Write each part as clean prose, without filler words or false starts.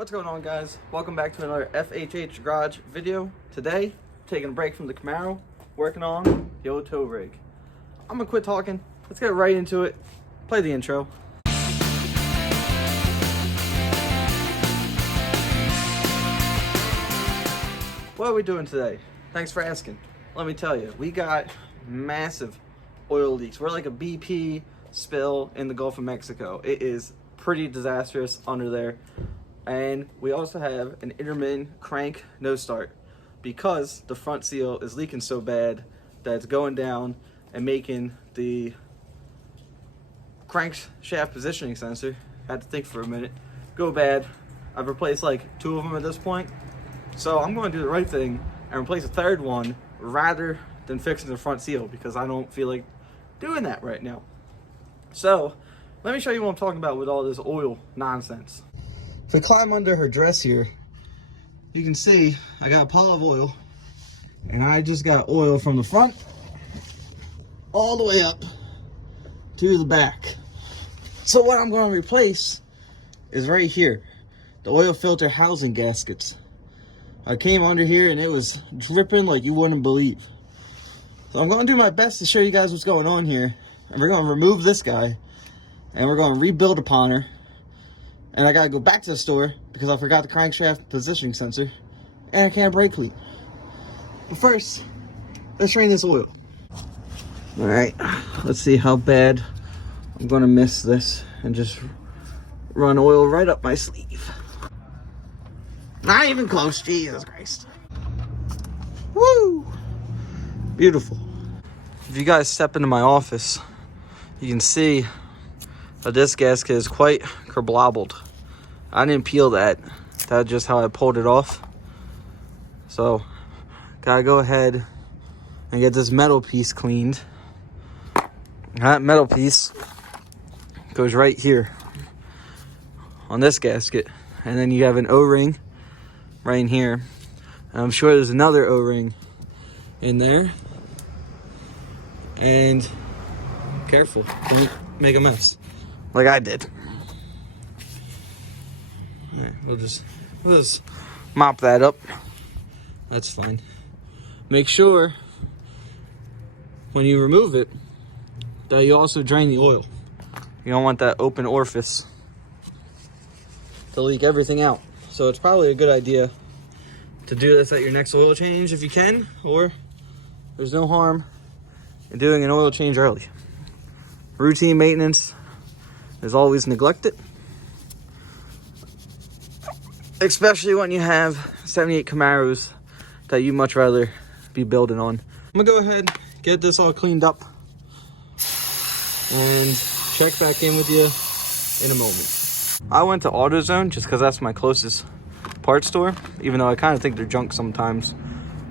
What's going on, guys? Welcome back to another FHH Garage video. Today, taking a break from the Camaro, working on the old tow rig. I'm gonna quit talking. Let's get right into it. Play the intro. What are we doing today? Thanks for asking. Let me tell you, we got massive oil leaks. We're like a BP spill in the Gulf of Mexico. It is pretty disastrous under there. And we also have an intermittent crank no start because the front seal is leaking so bad that it's going down and making the crankshaft positioning sensor, had to think for a minute, go bad. I've replaced like 2 of them at this point. So I'm going to do the right thing and replace a third one rather than fixing the front seal because I don't feel like doing that right now. So let me show you what I'm talking about with all this oil nonsense. If we climb under her dress here, you can see I got a pile of oil, and I just got oil from the front all the way up to the back. So what I'm going to replace is right here, the oil filter housing gaskets. I came under here and it was dripping like you wouldn't believe. So I'm going to do my best to show you guys what's going on here, and we're going to remove this guy and we're going to rebuild upon her. And I gotta go back to the store because I forgot the crankshaft positioning sensor and I can't brake clean. But first, let's drain this oil. All right, let's see how bad I'm gonna miss this and just run oil right up my sleeve. Not even close, Jesus Christ. Woo! Beautiful. If you guys step into my office, you can see that this gasket is quite kerblobbled. I didn't peel that. That's just how I pulled it off. So, gotta go ahead and get this metal piece cleaned. That metal piece goes right here on this gasket. And then you have an O-ring right in here. And I'm sure there's another O-ring in there. And careful, don't make a mess like I did. All right, we'll just mop that up. That's fine. Make sure when you remove it that you also drain the oil. You don't want that open orifice to leak everything out. So it's probably a good idea to do this at your next oil change if you can, or there's no harm in doing an oil change early. Routine maintenance is always neglected, especially when you have 78 Camaros that you much rather be building on. I'm gonna go ahead, get this all cleaned up, and check back in with you in a moment. I went to AutoZone just because that's my closest parts store, even though I kind of think they're junk sometimes.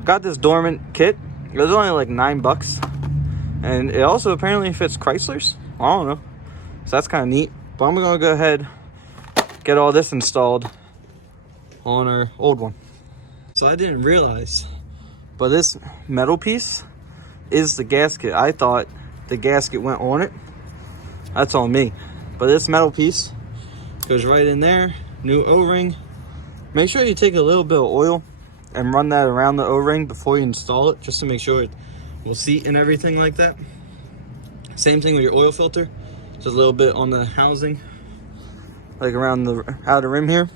Got this dormant kit. It was only like $9, and it also apparently fits Chrysler's. I don't know. So that's kind of neat. But I'm gonna go ahead, get all this installed on our old one. So I didn't realize, but this metal piece is the gasket. I thought the gasket went on it. That's on me. But this metal piece goes right in there. New O-ring. Make sure you take a little bit of oil and run that around the O-ring before you install it, just to make sure it will seat and everything like that. Same thing with your oil filter. Just a little bit on the housing, like around the outer rim here.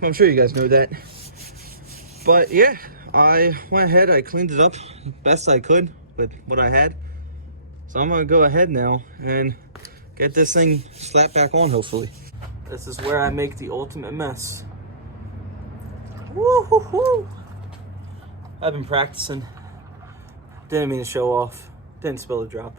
I'm sure you guys know that. But yeah, I went ahead, I cleaned it up best I could with what I had. So I'm gonna go ahead now and get this thing slapped back on, hopefully. This is where I make the ultimate mess. Woo-hoo-hoo! I've been practicing. Didn't mean to show off. Didn't spill a drop.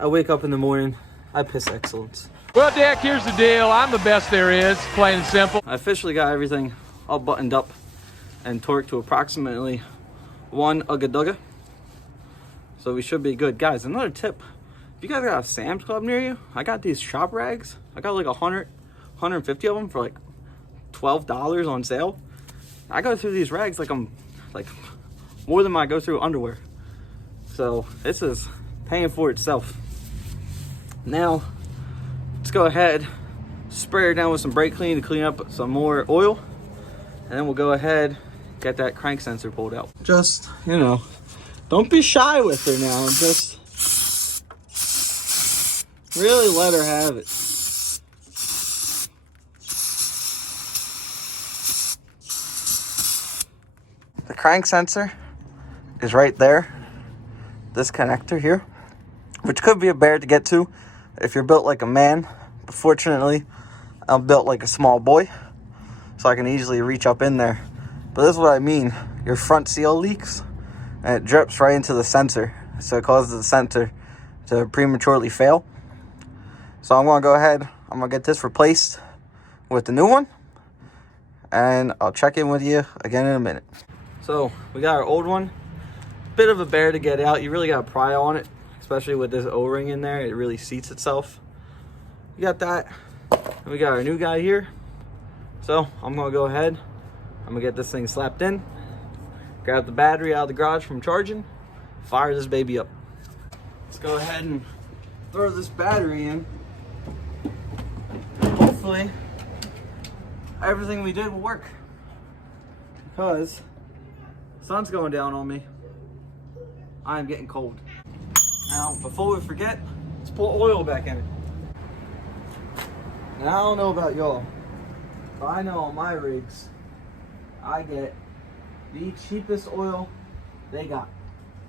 I wake up in the morning, I piss excellence. Well, Dick, here's the deal. I'm the best there is, plain and simple. I officially got everything all buttoned up and torqued to approximately 1 ugga-dugga. So we should be good. Guys, another tip. If you guys got a Sam's Club near you, I got these shop rags. I got like 150 of them for like $12 on sale. I go through these rags like I'm like more than I go through underwear. So this is paying for itself. Now, let's go ahead, spray her down with some brake clean to clean up some more oil. And then we'll go ahead, get that crank sensor pulled out. Just, you know, don't be shy with her now. Just really let her have it. The crank sensor is right there. This connector here, which could be a bear to get to if you're built like a man. But fortunately, I'm built like a small boy, so I can easily reach up in there. But this is what I mean. Your front seal leaks and it drips right into the sensor. So it causes the sensor to prematurely fail. So I'm gonna go ahead, I'm gonna get this replaced with the new one. And I'll check in with you again in a minute. So we got our old one. Bit of a bear to get out. You really gotta pry on it, especially with this O-ring in there. It really seats itself. We got that. And we got our new guy here. So I'm gonna go ahead. I'm gonna get this thing slapped in. Grab the battery out of the garage from charging. Fire this baby up. Let's go ahead and throw this battery in. Hopefully everything we did will work, because the sun's going down on me. I am getting cold. Now, before we forget, let's pour oil back in it. Now, I don't know about y'all, but I know on my rigs, I get the cheapest oil they got.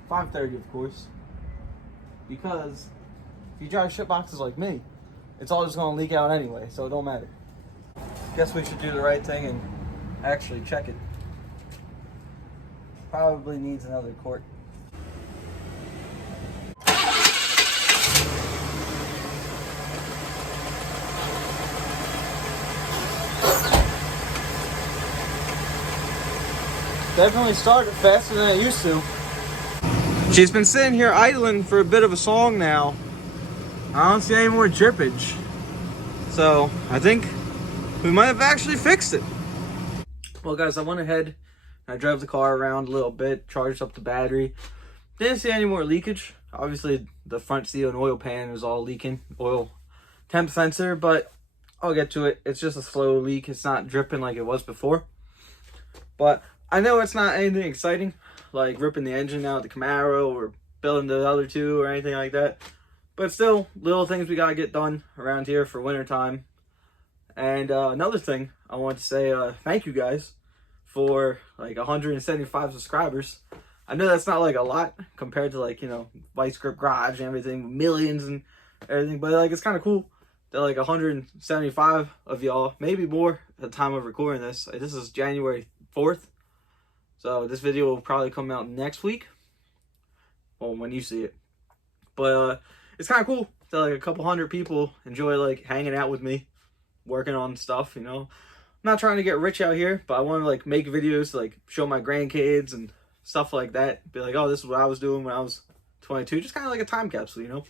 530, of course. Because if you drive shit boxes like me, it's all just gonna leak out anyway, so it don't matter. Guess we should do the right thing and actually check it. Probably needs another quart. Definitely started faster than it used to. She's been sitting here idling for a bit of a song now. I don't see any more drippage. So I think we might have actually fixed it. Well guys, I went ahead and I drove the car around a little bit, charged up the battery. Didn't see any more leakage. Obviously the front seal and oil pan is all leaking. Oil temp sensor, but I'll get to it. It's just a slow leak. It's not dripping like it was before. But I know it's not anything exciting, like ripping the engine out of the Camaro or building the other two or anything like that. But still, little things we gotta get done around here for winter time. And another thing I want to say, thank you guys for like 175 subscribers. I know that's not like a lot compared to like, you know, Vice Grip Garage and everything, millions and everything. But like, it's kind of cool that like 175 of y'all, maybe more at the time of recording this. This is January 4th. So this video will probably come out next week. Well, when you see it. But it's kind of cool that like a couple hundred people enjoy like hanging out with me, working on stuff, you know. I'm not trying to get rich out here, but I want to like make videos to like show my grandkids and stuff like that. Be like, oh, this is what I was doing when I was 22. Just kind of like a time capsule, you know.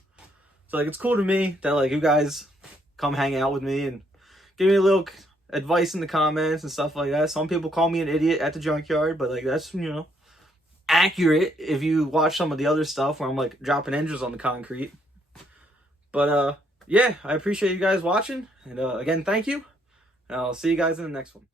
So like, it's cool to me that like you guys come hang out with me and give me a little advice in the comments and stuff like that. Some people call me an idiot at the junkyard, but like that's, you know, accurate if you watch some of the other stuff where I'm like dropping engines on the concrete. But yeah, I appreciate you guys watching, and again, thank you, and I'll see you guys in the next one.